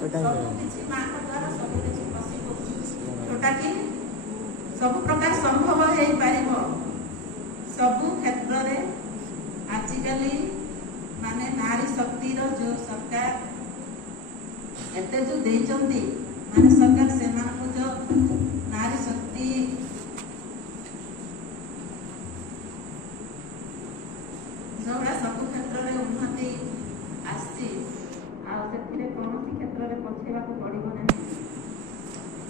सबकिछि माँ द्वारा सबकिछि पॉसिबल जोटा कि सब प्रकार संभव हो पारिबो सबु क्षेत्र रे आजिकली माने नारी शक्ति रो जो सरकार एते जो देइचंती माने सरकार से मानको जो नारी शक्ति जोड़ा सब क्षेत्र रे उन्नति आसी आ सेथिरे कोनोसी क्षेत्र रे पछेबा को पड़िबो नाही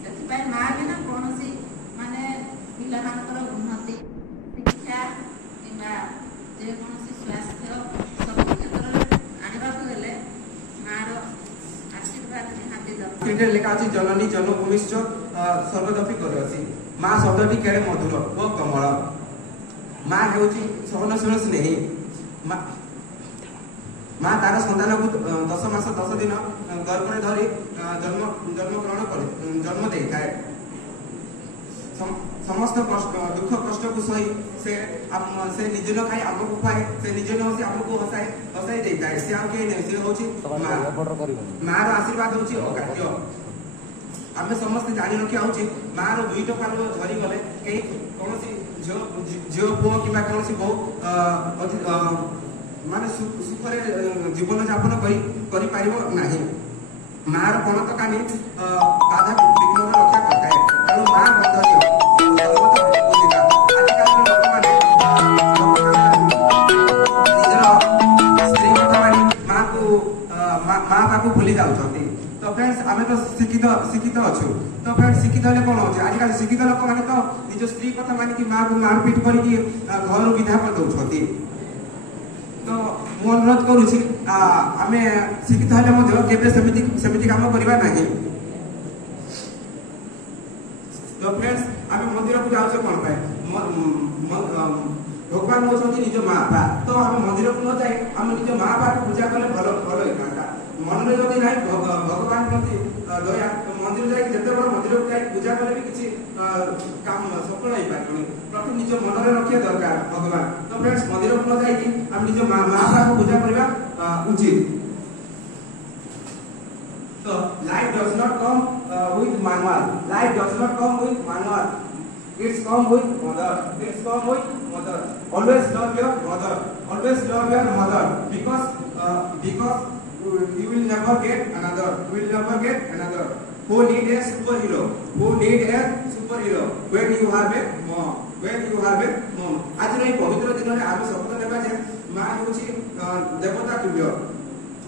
सेति पय मा बिना कोनोसी माने पिला मानकर उन्नति शिक्षा किबा जे कोनोसी स्वास्थ्य सब क्षेत्र रे आनिबा को हेले मारो आशीर्वाद निहाती दरकार तिटे लेखा अछि जननी जन्मभूमिश्च सर्वदपि करसी मा शब्दटी केडे मधुर ओ कमल मा हेउची सहनशील स्नेही माँ तार सन्तान को 10 मास 10 दिन गर्भ में धरी जन्म ग्रहण कर जन्म दे थाए समस्त कष्ट दुख कष्ट को सही से निजे न खाई आमको खुआए से निजे न हसी आमको हसाई दे थाए से आम के से होची माँ रो आशीर्वाद होची अकाट्य आमे समस्त जानि रखिया होची माँ रो दुईटा पाल झरी गले के कोनोसी जो पो किबा कोनोसी बो माने सुखरे जीवन यापन करि पारिबो नाही माँ रो पणत कानी बाधा विघ्न रक्षा करताए तेणु माँ बंधनीय सर्वत पूजिता आजिकाल लोक माने निजर स्त्री कथा मानी माँ को माँ पाखु भूली जाउछंती तो फ्रेंड्स आमे तो शिक्षित अच्छु तो फ्रेंड्स शिक्षित हेले कोन होचे आजिकाल शिक्षित लोक माने तो निज स्त्री कथा मानी कि माँ को मारपीट करिकि घर विधा कर दउछंती तो मु अनुरोध करूछि आमे शिक्षित हेले मध्य केबे सेमिति काम करिबा नाही तो फ्रेंड्स आमे मंदिर को जाउछे कोन पाए भगवान होछंती निज माँ बाप तो आमे मंदिर को न जाय आमे निज माँ बाप पूजा करले भलो एकांता मन में जदि नाही भगवान प्रति दया मंदिर जाय जते बड़ मंदिर को जाय पूजा करले भी किछि काम सफल होई पारबनी प्रति निज मन रे रखिया दरकार भगवान तो फ्रेंड्स मंदिर को न जाय कि हम निज माँ बाप को पूजा करबा उचित तो life does not come with manual life does not come with manual it's come with mother always love your mother because you will never get another who need a superhero when you have a mom आज रे पवित्र दिन रे हम शपथ लेबा जे मां होची देवता तुल्य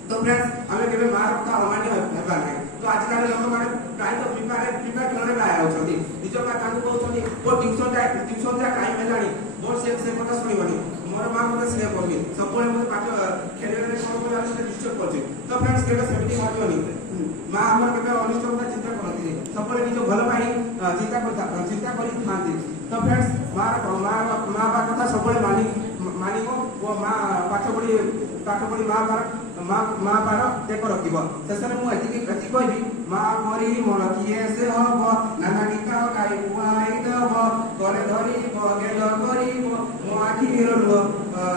तो फ्रेंड्स हमें केबे मां रखता अमान्य हेबा नै तो आज काले लोक माने प्राय तो प्रिपेयर करने आया होछथि निज का कांदु कहउछथि ओ ट्यूशन जा काई मेलानी मोर से कथा सुनिबनी मोर मां मते स्नेह करबी सबले मते पाठ खेलबे रे कोन कोन आसे डिस्टर्ब करछि तो फ्रेंड्स केबे सेमिति होतोनी मां हमर केबे अनिष्टता चिंता करथि सबले निज भलो पाई चिंता करि थांती तो फ्रेंड्स मां बा कथा सबले मानिबो ओ मां पाठ पढ़ी मां बार टेक रखिबो शेषरे मु एति कहबी मां मरी मोर किए से हबो नाना निका काई बुआई दबो करे धरी गेल करी मो आखि रो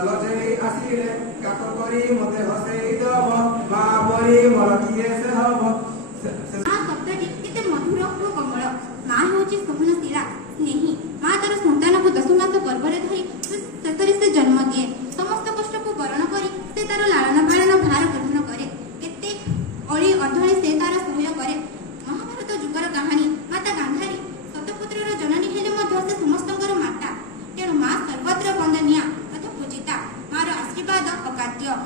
लजरी आसीले काक करी मते हसई दबो मां मरी मोर किए से हबो मां शब्दटी केते मधुर ओ कमल मां होची सहनशीला स्नेही मां तार संतान को 10 मास गर्भ रे धरी शेषरे से जन्म दिए समस्त कष्ट को वरण करी से तार लालन पालन भार ग्रहण करे केते अळी अधळी से तार सहय करे महाभारत जुगर कहानी माता गांधारी सतपुत्रर जननी हेले मध्य से समस्तकर माता तेणु मां सर्वत्र वंदनीय तथा पूजिता मार आशीर्वाद अकाट्य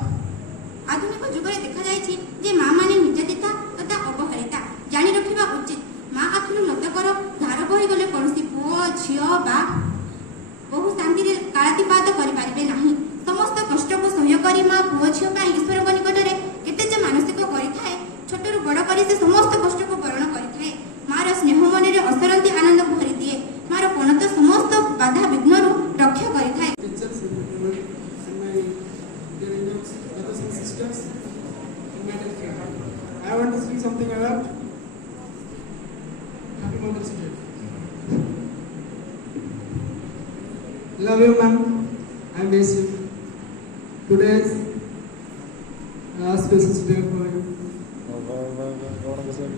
आधुनिक जुगरे देखा जायछि जे मां माने निर्यातिता तथा अवहेलिता जानि रखिबा उचित मां आखिरु लतकर धार बहि गले कोनसी पुओ झियो बा बहु शांति रे कालातिपात करि पारिबे नाही समस्त कष्ट को सहय करी मां पुओ झियो पा ईश्वर को निकट रे केते जे मानसिक करि थाए छोटरु बड़ करी से समस्त कष्ट को वरण करि थाए मार स्नेह मन रे असरंती आनंद भरि दिए मार कोनत समस्त बाधा विघ्न रु रक्षा करि थाए I want to speak something about Happy Mother's Day. Love you, ma'am. I miss you. Today is a special day for you. माँ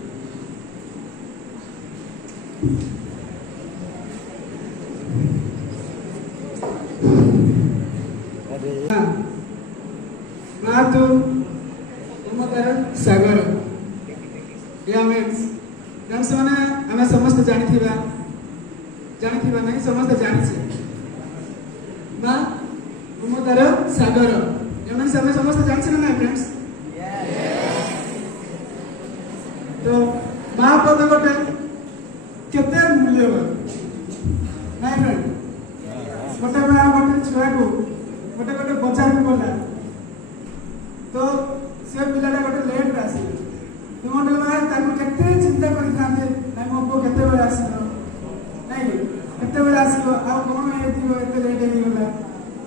तू तुम तार सागर ये आम मैंने आम समस्त जानी नहीं समस्त जानी माँ तुम तार सागर ये आम समस्त जानी ना फ्रेंड्स तो माँ पद गोटे केते मूल्यवान नाइ फ्रेंड गोटे माँ गोटे छुआ को गोटे गोटे बच्चा को गला तो से पिलाटा गोटे लेट आस तुम गोटे माँ ताको केते चिंता करि थांते ना मो को केते बेले आसीबो नाइ केते बेले आसीबो आ कोन हेतिबो एते लेट हेइ गला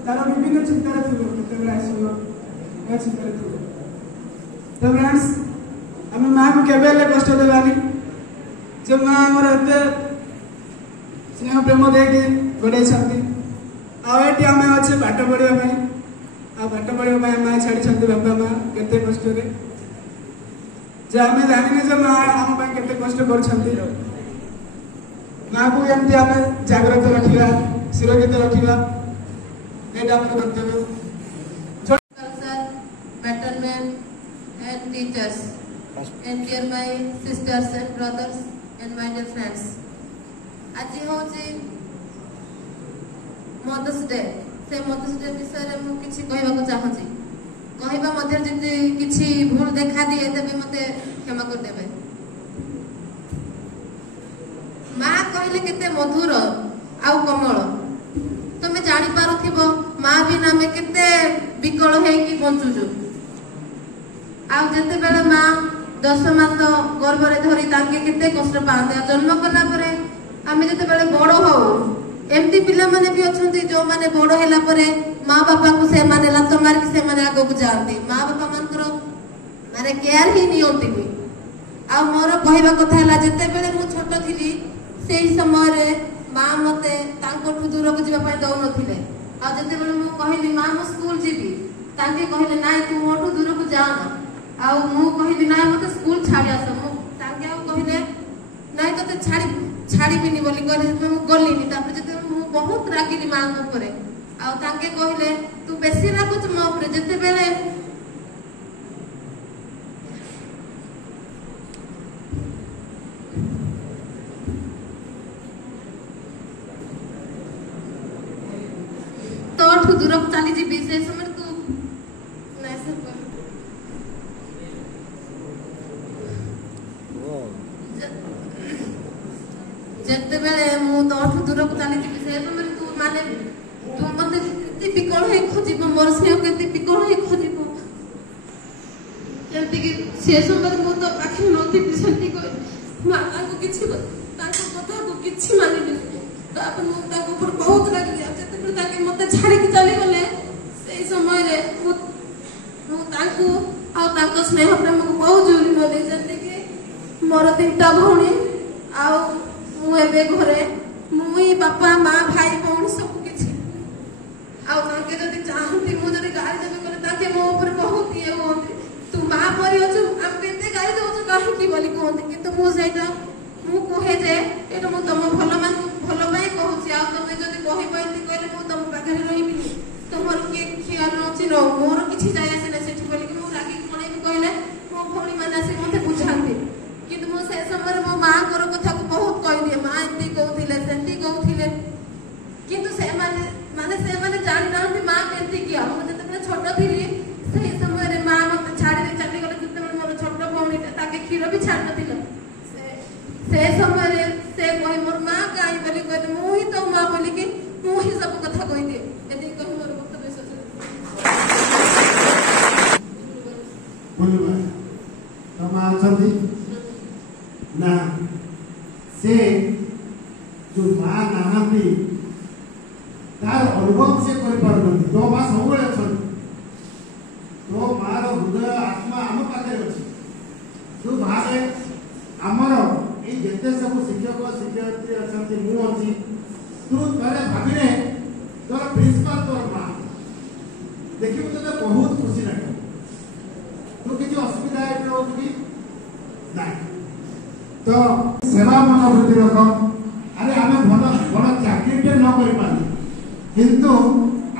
तार विभिन्न चिंता थिबो केते बेले आसीबो ए चिंता थिबो तो फ्रेंड्स आम माँ को केबे ले कष्ट देबानी जो माँ हमर एते स्नेह प्रेम देके गड़े छथि आवेटी आमे अच्छे पाठ पढ़िया भाई आ पाठ पढ़िया भाई माँ छाड़ी छथि बापा माँ केते कष्ट रे जे आमे जानिने जे माँ हम भाई केते कष्ट कर छथि माँ को एमती आमे जागृत रखिबा सुरक्षित रखिबा एटा हमर कर्तव्य Maternal and teachers and dear my sisters and brothers and my dear friends आज होची मदर्स डे से मदर्स डे विषय रे मु किछि कहबा को चाहछि कहबा मध्ये जति किछि भूल देखा दिए तबे मते क्षमा कर देबे मां कहले केते मधुर आउ कोमल तमे जानि पारुथिबो मां बिना में केते विकल हे कि बंचुजु आउ जते बेले मां 10 मास गर्भ रे धरि ताके केते कष्ट पाते जन्म कला परे आमे जते बेले बड़ हो एमती पिला माने भी अछंती जो माने बड़ हैला परे मां बापा को से माने लात मार के से माने आगो को जानती मां बापा मानकर माने केयर ही नियंती नी आ मोर कहबा कथा हला जते बेले मु छोट थिली सेही समय रे मां मते तांको ठु दूर को जिबा पय दउ नथिले आ जते बेले मु कहली मां मु स्कूल जीबी तांके कहले नाइ तू मोठु दूर को जा ना आ मु कहली नाइ मते स्कूल छाडी आस मु तांके आ कहले नाइ तते छाड़ी बिनी बोली कहले जे मु गलिनी तापर जते मु बहुत रागिली मां ऊपर आ तांके कहले तू बेसी रागुच मो ऊपर जते बेले तोठु दूर चली जी से समय तू नहीं सर जते बेले मु तोठु दूर चली जी से समय तू माने तू मते किति पिकल हे खोजिबो मोर से किति पिकल हे खोजिबो जल्दी कि से समय मु तो पाखे नथि सेंती को माता को किछि ताको कथा को किछि मानिबे तापर मु ताको ऊपर बहुत राग दिया जते बेले ताके मते छाड़ी के चली गले सेही समय रे मु ताको आ ताको स्नेह प्रेम को बहुत जोरी बोले जते कि मोर तीनटा भौणी आ मु एबे घरे मुई बापा मां भाई भौणी सब किछि आ ताके जदी चाहती मु जदी गाड़ी देबे करे ताके मो ऊपर बहुत ये होती तू मां परि अछु हम केते गाड़ी देउ काहे की बोली कोंती किंतु मु सेटा मु कहे जे एटा मु तम भलो माई कहूची आ तमे जदी कहि पाइती कहले मु तम पाखरे रहिबी तमर के ख्याल नछि न मोर किछि जाय आसे ना सेठी बोली कि मु रागी कोने भी कहले मो भौणी माने आसे मते बुझांती किंतु मु से समय मो मां कर कथा को बहुत कहि दिए मां एंती कहउथिले सेंती कहउथिले किंतु से माने जानि नांती मां केंती किया हम जते छोट थिली सेही समय रे मां मते छाडी दे चली गले जते मोर छोट भौणी ताके खीर भी छाड नथिले से समय रे से कहि मोर मां काई बोली कहले मु ही तो मां बोली कि मु ही सब कथा कहि दे एते कहि मोर वक्तव्य बोलबा तमा छथि ना से जो मां नाहंती तार अनुभव से कर पारनती तो मां सबले छथि तो मां रो हृदय आत्मा हम पाखे अछि जो भागे हमर ए जेते सब शिक्षक शिक्षयित्री अछंती मु अछि तू तरे भाबिने तोर प्रिंसिपल तोर मां देखि तो बहुत खुशी लागे तू किछि असुविधा है तो कि नहीं तो सेवा मनोवृत्ति रख। अरे आम भल बड़ चाकरी न कर किंतु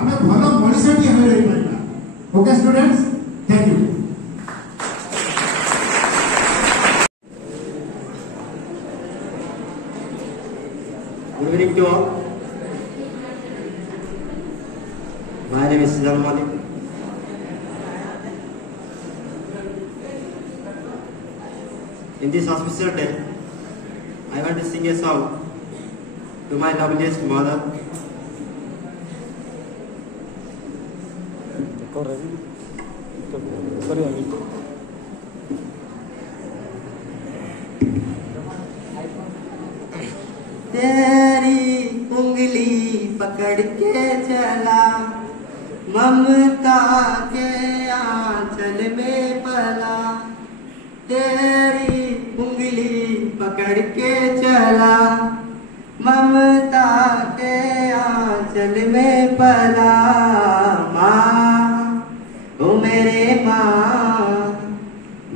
आम भल मनुष्य हो रही पार। Okay students, thank you. Good evening to all. My name is Siddharth Malik. In this auspicious day, I want to sing a song to my loveliest mother. तेरी उंगली पकड़ के चला, ममता के आंचल में पला। तेरी उंगली पकड़ के चला, ममता के आंचल में पला। माँ ओ मेरे माँ,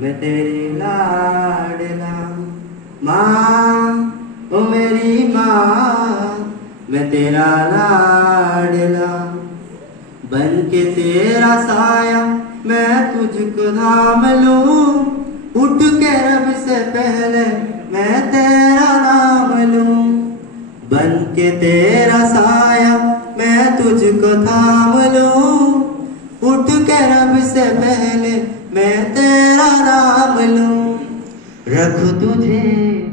मैं तेरी लाडला। माँ ओ मेरी माँ, मैं तेरा लाडला। बन के तेरा साया मैं तुझको थाम लूं, उठ के रब से पहले मैं तेरा नाम लूं। बन के तेरा साया मैं तुझको थाम लूं, उठ के रब से पहले मैं तेरा नाम लूं। रख तुझे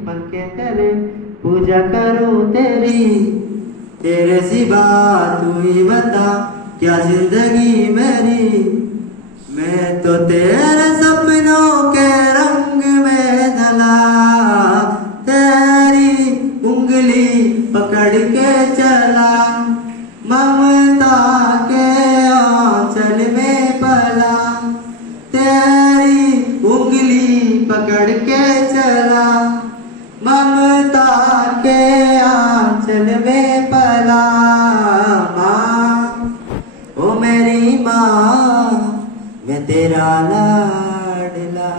पल के तले, पूजा करूं तेरी, तेरे सिवा तू ही बता क्या जिंदगी मेरी। मैं तो तेरे सपनों के रंग में ढला, तेरी उंगली पकड़ के चला, ममता के आंचल में पला। तेरी उंगली पकड़ के चला, ममता के आंचल में पला। माँ ओ मेरी माँ, मैं तेरा लाडला।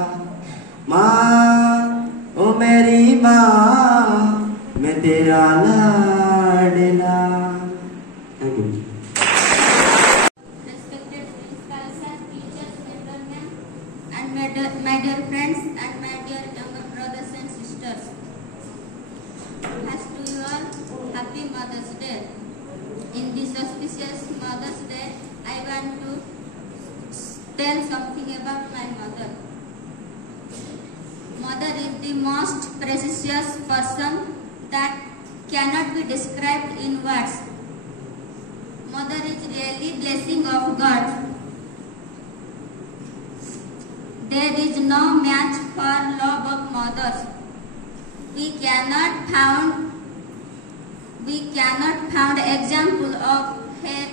माँ ओ मेरी माँ, मैं तेरा लाडला। Thank you. Respected principal sir, teachers, mentormen, and my dear friends and my dear younger brothers and sisters. First to you all, happy Mother's Day. In this auspicious Mother's Day, I want to tell something about my mother. Mother is the most precious person that cannot be described in words. Mother is really blessing of God. There is no match for love of mothers. We cannot found example of her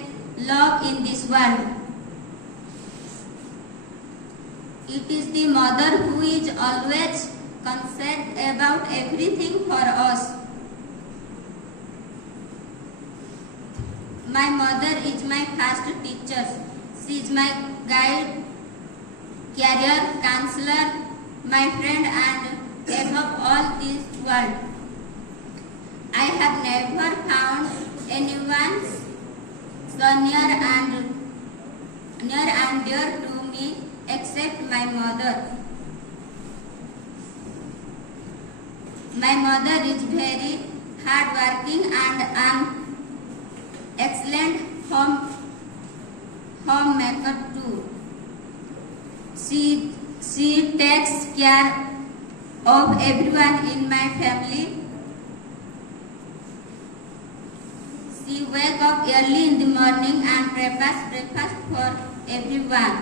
love in this world. It is the mother who is always concerned about everything for us. My mother is my first teacher. She is my guide, career counselor, my friend, and above all this world. I have never found anyone so near and dear to me except my mother. My mother is very hardworking and an excellent homemaker too. She takes care of everyone in my family. She wakes up early in the morning and prepares breakfast for everyone.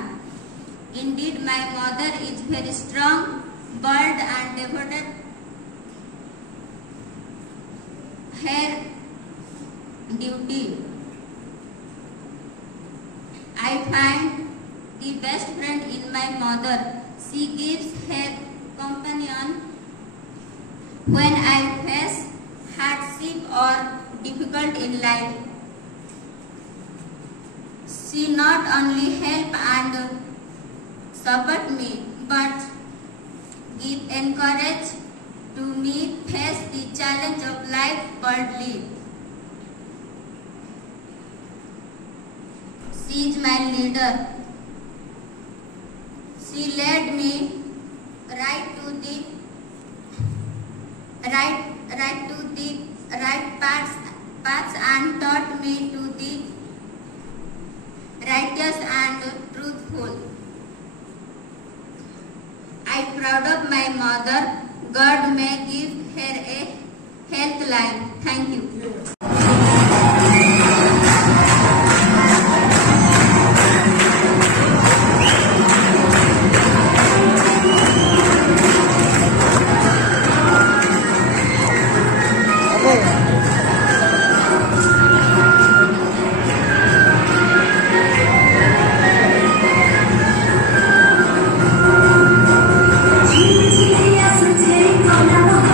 Indeed, my mother is very strong, bold, and devoted. Her duty. I find the best friend in my mother. She gives her companion when I face hardship or difficult in life. She not only help and support me, but give encourage to face the challenge of life boldly. She is my leader. She led me right to the right paths and taught me to the righteous and truthful. I am proud of my mother. God may give her a health life. Thank you. Take on our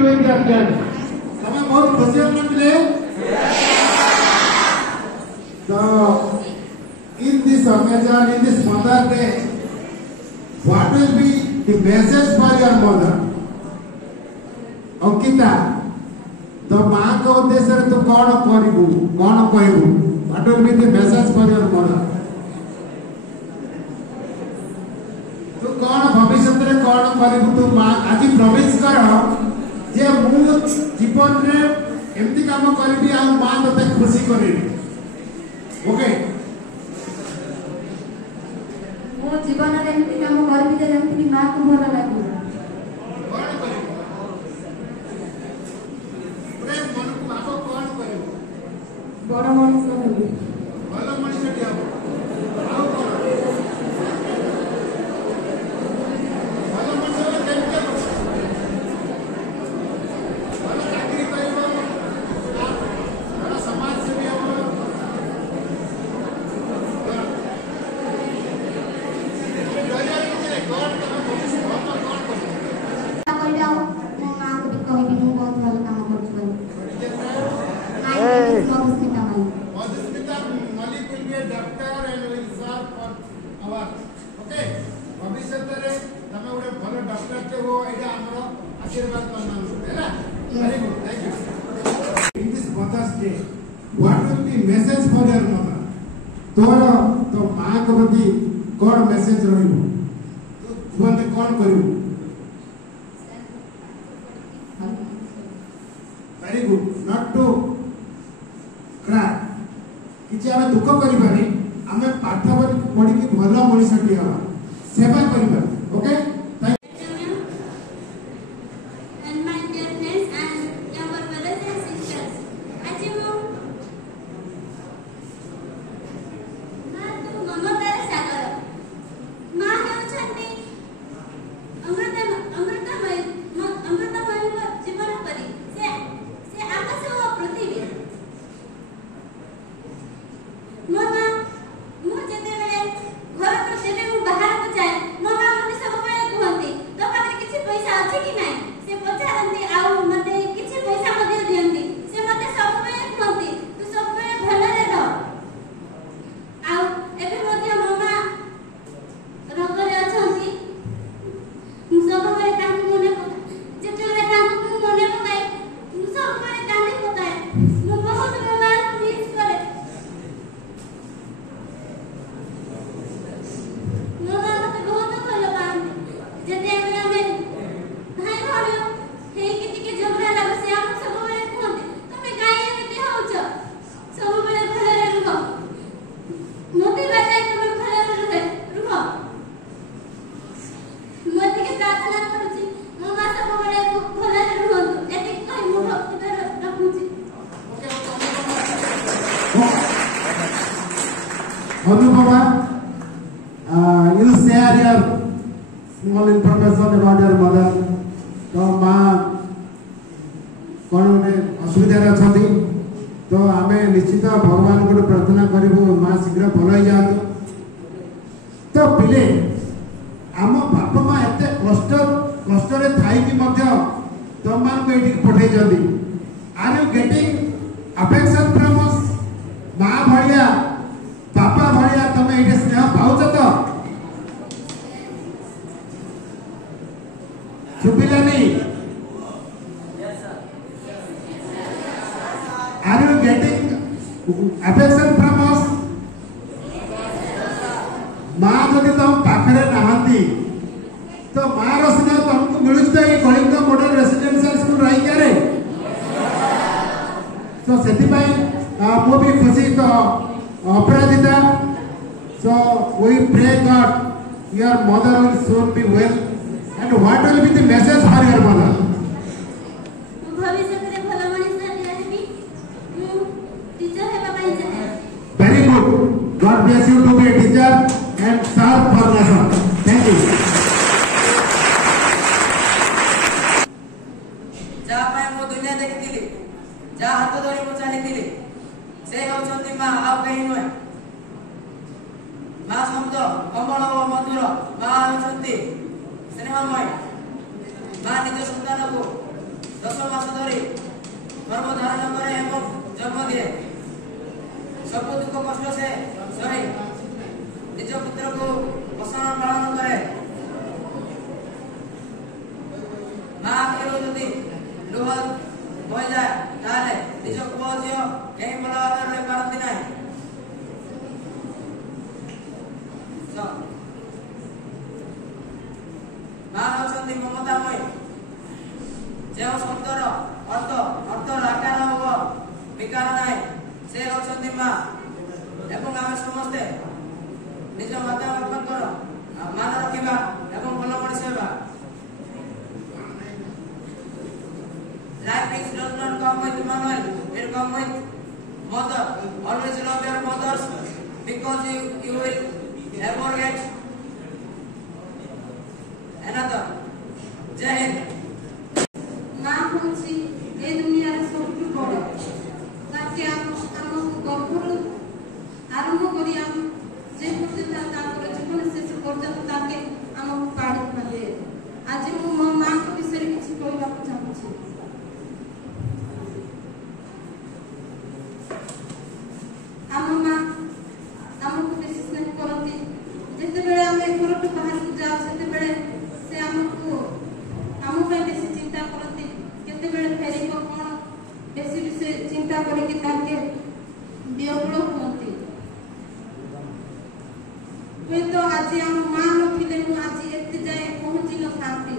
doing that then? तमें बहुत खुशी होने मिले? So, in this occasion, in this Mother Day, what will be the message for your mother? Ankita, तो माँ के उद्देश्य रे तो कौन करिबू, कौन कहबू? What will be the message for your mother? तो कौन भविष्य रे कौन करिबू तू माँ आज प्रॉमिस कर जे मु जीवन रे एमती काम करिबी आ माँ तते खुशी करिबी ओके मो जीवन रे एमती काम करिबी जे जेमती माँ को भल लागू कौन करिबू पूरे मन को आपको कौन करिबू बड़ मनुष्य हेबी भल मनुष्य टिया आओ कौन भल मनुष्य केमते What will be message for your mother? तोरा तो माँ को प्रति कौन मैसेज रहिबो तू बंदे कौन करिबो very good not to cry किछि आमे दुख करिबानी आमे पाठ पढि कि भलो मनिषटी हवा सेवा करिबा okay Anupama, you share your small information about your mother. तो माँ कौन ने असुविधा अच्छी तो आम निश्चित भगवान को प्रार्थना करूँ माँ शीघ्र भल हो जातु तो पिले आम बाप माँ एत कष्ट थी तुम मान को ये पठे are you getting affection from us माँ भाया बापा भाया तुम ये स्नेह पाच तो शुभिलानी are you getting affection from us माँ जदि तुम पाखरे नहांती तो माँ स्नेह तुमको मिलूँ तो ये कलिंग मॉडल रेसिडेंशियल स्कूल रही क्या तो से मु भी खुशी तो अपराजिता so we pray God your mother will soon be well and what will be the message for your mother very good God bless you to be a teacher and serve for nation thank you जा पाए मो दुनिया देखिथिली जा हाथ धरी मो चलीथिली से होचंती मां आउ कहीं नय मां शब्द कमल ओ मधुर मां होचंती स्नेहमय मां निज संतान को 10 गर्भ धारण करे एवं जन्म दिए। सब दुख कष्ट से सही निज पुत्र को पोषण पालन करे। माँ आखिर यदि लुह बह जाए ताले निज पुओ झील कहीं भल भाव रही पारती ना। माँ होती ममतामय जो शब्दर अर्थ आकार और विकार ना से होती माँ एवं आम समस्ते निज माता बापा मान रखा एवं भल मनीष होगा। Life is does not come with manual, it comes with mother. Always love your mothers because you will never get another. Jai Hind. माँ होची ए दुनिया रे सबठु बड़ ताके हम गर्भरु आरंभ करी हम जे पर्यंत ताकर जीवन शेष पर्यंत ताके हम पाड़ी पाले। आज मो माँ को विषय किछि कहबा चाहूछि। आम माँ आमको बेसी स्नेह करती जिते बेले आम घर टू बाहर को जाओ से बेले से आमको आम बेसी चिंता करती केते बेले फेरी को कौन बेसी विषय चिंता करके ताके व्याकुल होती। वे तो आज आम माँ नथिले मु आज एते जाए पहुंची न थांती।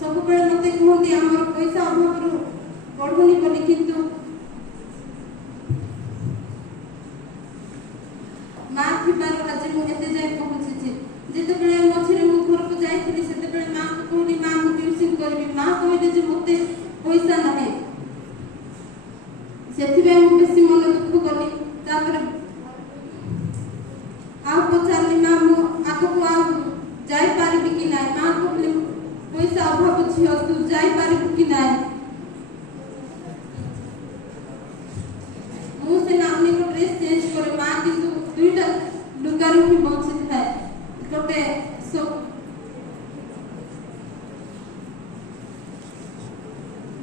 सब बेले मते कहती हमर पैसा अभाव पढ़ुनी बोली किंतु माँ थिबार आज मुझे जाए पहुंची। जिते बेले मझे मु घर को जाइली से माँ को कहली माँ मु ट्यूशन करी। माँ कहले जे मते पैसा ना से मु बेसी मन दुख कली। आ पचारली माँ मु आगको आ जाई पारिबी कि ना। माँ कहले पैसा अभाव झियो तू जाई पारिबी कि ना। मु से नामनी को ड्रेस चेंज करे माँ किंतु दुईटा लुगारू ही बंची था गोटे सब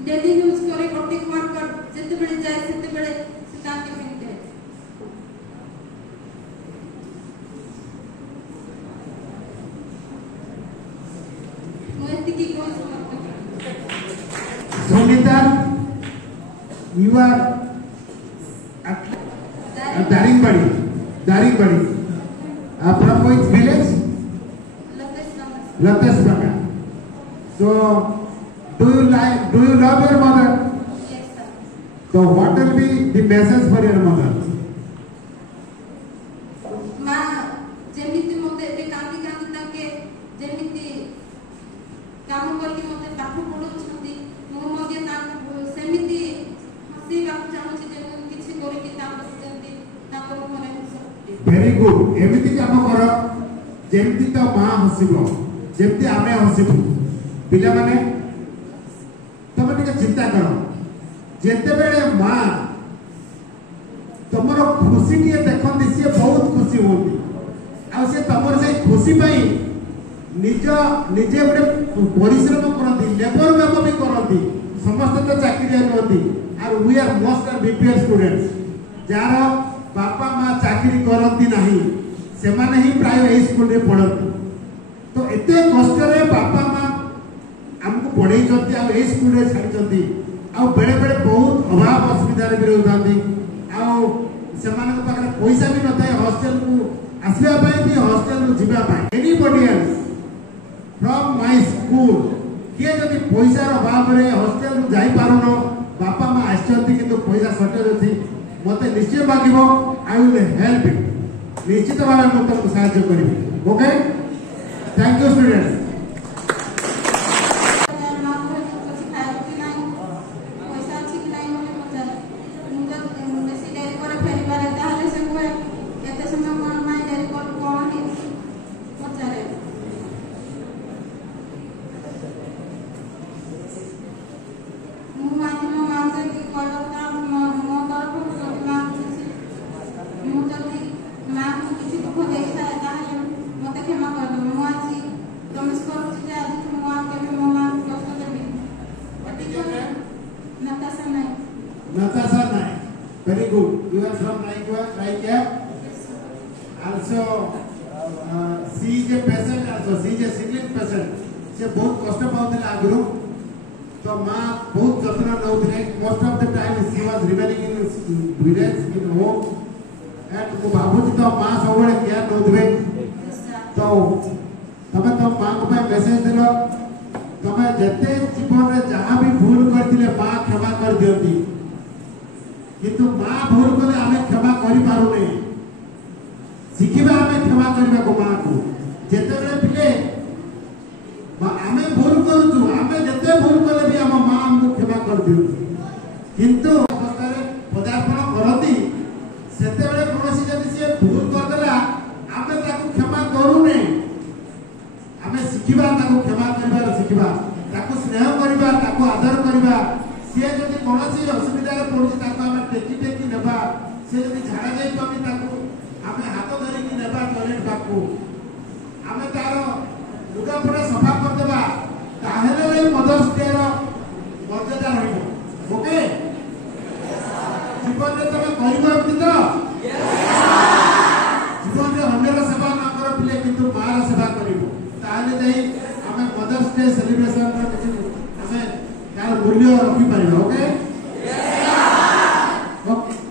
डेली यूज करे गोटे मार्कर जते बेले जाए सेते बेले से ताके पिनते। मोती की कोई Sunita, you are at Daringbadi. From which village? Latasbaka. So, do you love your mother? Yes sir. So, what will be the message for your mother? माँ जेमिति मते बे कांदी कांदी ताके जेमिति काम करके मते पाठ पढौछंती मु मगे ता सेमिति हसी बाप चाहूछि जे मु किछि करिके ता बसजंती ताकर घरे हसती। Very good. एमिति काम कर जेमिति तो माँ हसिबो जेमिति आमे हसिबु पिला माने तमे टिके चिंता करो जेते बेले माँ तमरो खुशी के देखंती से बहुत खुशी होती आ से तमर से खुशी पाई निजे गोटे परिश्रम करती लेबर काम भी करती समस्त तो चाकरी करती और we are most are BPL students जार बापा माँ चाकरी करती नहीं से माने ही प्राय ए स्कूल रे पढ़ती तो एते कष्ट रे बापा माँ हमको पढ़ाई चलती आ ए स्कूल रे छाड़ी चलती आ बेले बेले बहुत अभाव असुविधा रे भी रहउतांती आ से माने पाखरे पैसा भी न थाए हॉस्टल को आसबा पाए भी हॉस्टल को जिबा पाए anybody else from my school किए जदि पैसा रो अभाव रे हॉस्टल को जाई पारुनो बापा माँ आछंती किंतु पैसा शॉर्टेज अछि मते निश्चय मागिबो आई विल हेल्प इट निश्चित भाव में तुमको सहायता करिबी ओके थैंक यू स्टूडेंट्स माँ को किसी दुख देता है ताहले मते क्षमा कर दो। मु आज तुम Very good. You are from Raikya? Also, she is a patient also. She is a sickness patient. से बहुत कष्ट पाते आगु तो माँ बहुत जत्न नौते most of the time she was remaining in village in home and को भाबुची तो माँ सब बड़े केयर नौते तो तबे तो माँ को पे मैसेज दिलो तबे जते जीवन रे जहाँ भी भूल करथिले माँ क्षमा कर दियंती किंतु माँ भूल कले आमे क्षमा करि पारु नै सिखिबा आमे क्षमा करबा को माँ को जते बेले पिले आमे भूल करूँ आमे जते भूल कले भी आम माँ हमको क्षमा कर दियो किंतु अवस्था पदार्पण करती सेते बेले कोनोसी जदि से भूल कर देला आमे ताको क्षमा करू नै आमे सिखिबा ताको क्षमा करबा सिखिबा ताको स्नेह करबा ताको आदर करबा से जदि कोनोसी असुविधा रे पड़ुची ताको आमे टेकी टेकी नेबा से जदि झाड़ा जाई पाबी ताको आमे हाथ धरि कि नेबा टॉयलेट बाकू आमे तारो लुगा पड़ा सफा कर देबा ताहेले रे मदर्स डे रो मर्यादा रहिबो ओके जीवन रे तमे करिबो एमति तो जीवन रे अन्यर सेवा न कर पिले किंतु मार सेवा करिबो ताहेले जाई हमें मदर्स डे सेलिब्रेशन रो किछि हमें यार मूल्य रखि परिबो ओके ओके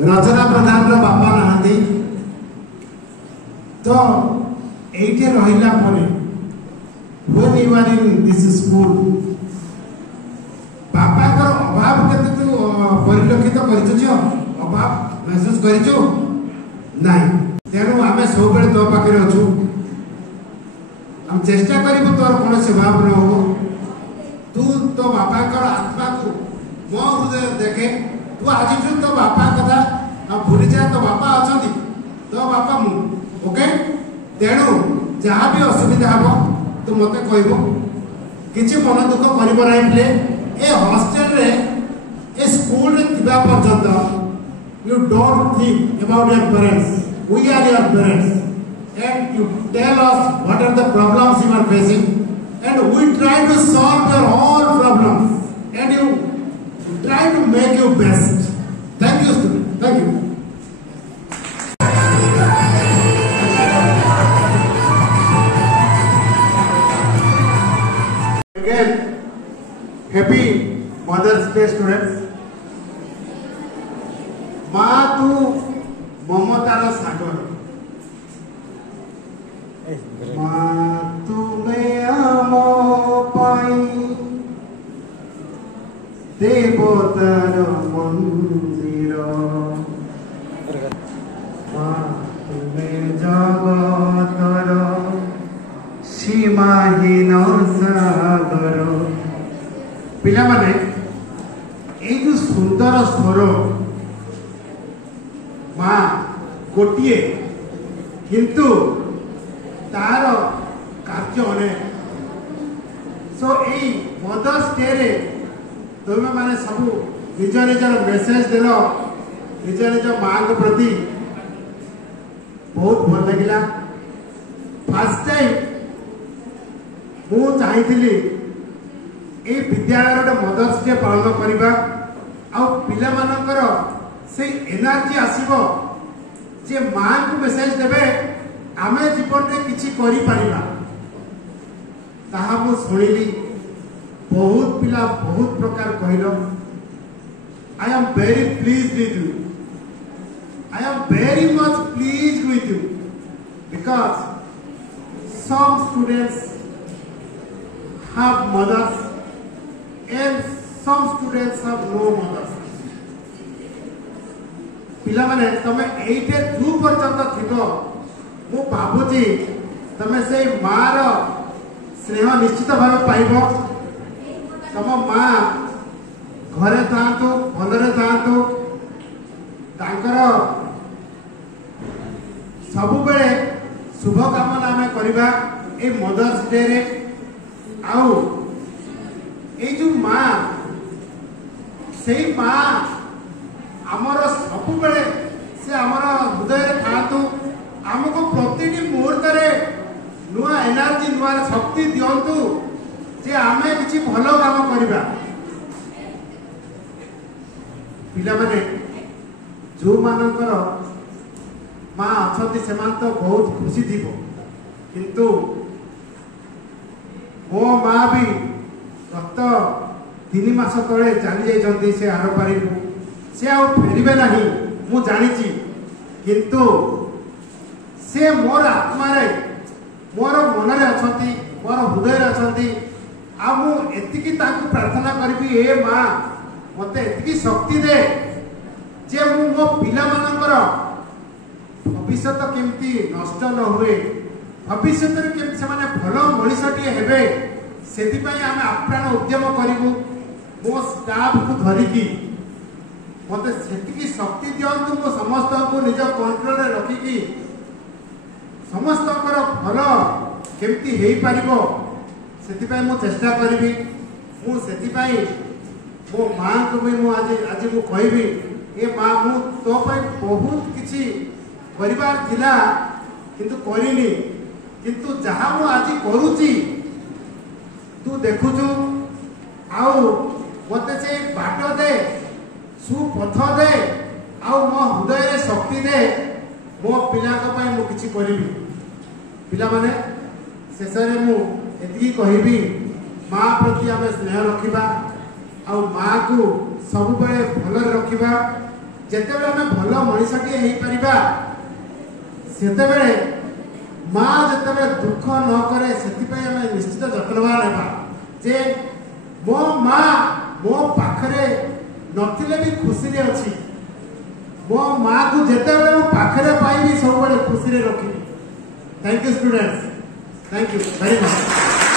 रचना प्रधान रो बापा नहांती तो एइटे रहिला परे when you are in this school अभाव केते तू परिलक्षित करिछु छ अभाव महसूस करिछु नाही तेणु आमे सब बेले तो पाखे अछु हम चेष्टा करिबो तोर कोन से भाव न हो तू तो बापा कर आत्मा को मो हृदय देखे तू आज तो बापा कथा हम भूली जा तो बापा अछंती तो बापा मु ओके तेणु जहाँ भी असुविधा हम तू मते कहबो किछि मन दुख करिबो नाही प्ले ए हॉस्टल रे ए स्कूल रे तिबा पर्यंत you don't think about your parents we are your parents and you tell us what are the problems you are facing and we try to solve your all problems and you try to make your best. Thank you student, thank you. Again, happy Mother's Day students. Ma tu ममतार सागर तुमे आम पाई देवतार मंदिर तुमे जगतर सीमाहीन सागर पिला माने ए जो सुंदर स्वर माँ गोटे किंतु तार कार्य अनेक सो यही मदर्स डे रे तुम्हें माने सब निज निजर मेसेज देल निज निज माँ के प्रति बहुत भल लगिला फर्स्ट टाइम मु चाहिए ये विद्यालय गोटे मदर्स डे पालन करवा आ पिला मानकर से एनर्जी आसीबो जे माँ को मेसेज देवे आमे जीवन में किसी करी परिबा ताहा मु सुनिली बहुत पिला बहुत प्रकार कहलो I am very pleased with you I am very much pleased with you because some students have mothers and some students have no mothers. पिला माने तमे एइटे दू पर्यंत थिबो मु भाबुची तमे से मां रो स्नेह निश्चित भाव पाइबो तम मां घरे थांतु भलरे थांतु तांकर सबु बेले शुभ कामना आमे करबा ए मदर्स डे रे आउ ए जो मां सेई मां आमर सबु बेले से आमर हृदय थांतु आमको प्रतिटी मुहूर्त रे नुआ एनर्जी नुआ शक्ति दियंतु जे आमे किछि भलो काम करबा पिला माने जो मानकर मां अछती सेमान तो बहुत खुशी थीबो किंतु मो मां भी गत 3 मास तले चली जाइछंती से आर पारी से आ फेरिबे नाही मु जानिछि किंतु से मोर आत्मा रे मोर मन रे अछंती मोर हृदय रे अछंती आ मु एतिकी ताकू प्रार्थना करबी ए मां मते एतिकी शक्ति दे जे मु मो पिला मानकर भविष्य केमती नष्ट न हुए भविष्य केमती से माने भलो मनीषटी हेबे सेति पई आमे आप्राण उद्यम करिवु मो स्टाफ को धरिकी मते सेतिकी शक्ति दियंतु मो समस्त को निज कंट्रोल रे रखिकी समस्त भल केमती हेई पारिबो सेति पई मो चेष्टा करबी मु सेति पई मो मां को भी मु आज मु कहबी ए मां मु तो पई बहुत किछि परिवार थिला किंतु करिनी किंतु जहा मु आज करूची तू देखुछु आउ मते से बाट दे सुपथ दे आउ मो हृदय रे शक्ति दे मो पिला को पई मु किछि करिबी पिला माने शेष रे मु एति कहबी मां प्रति आमे स्नेह रखिबा आउ मां को सब बेले भल रखिबा जेते बेले आमे भल मनीषटी हेई परिबा सेते बेले मां जेते बेले दुख न करे सेति पई आमे निश्चित जत्नवान हेबा जे मो मां मो पाखरे नथिले भी खुशी रे अछि मो माँ को जेते बेले मो पाखरे पाइबी सब बड़े खुशी रे रखी thank you students thank you very much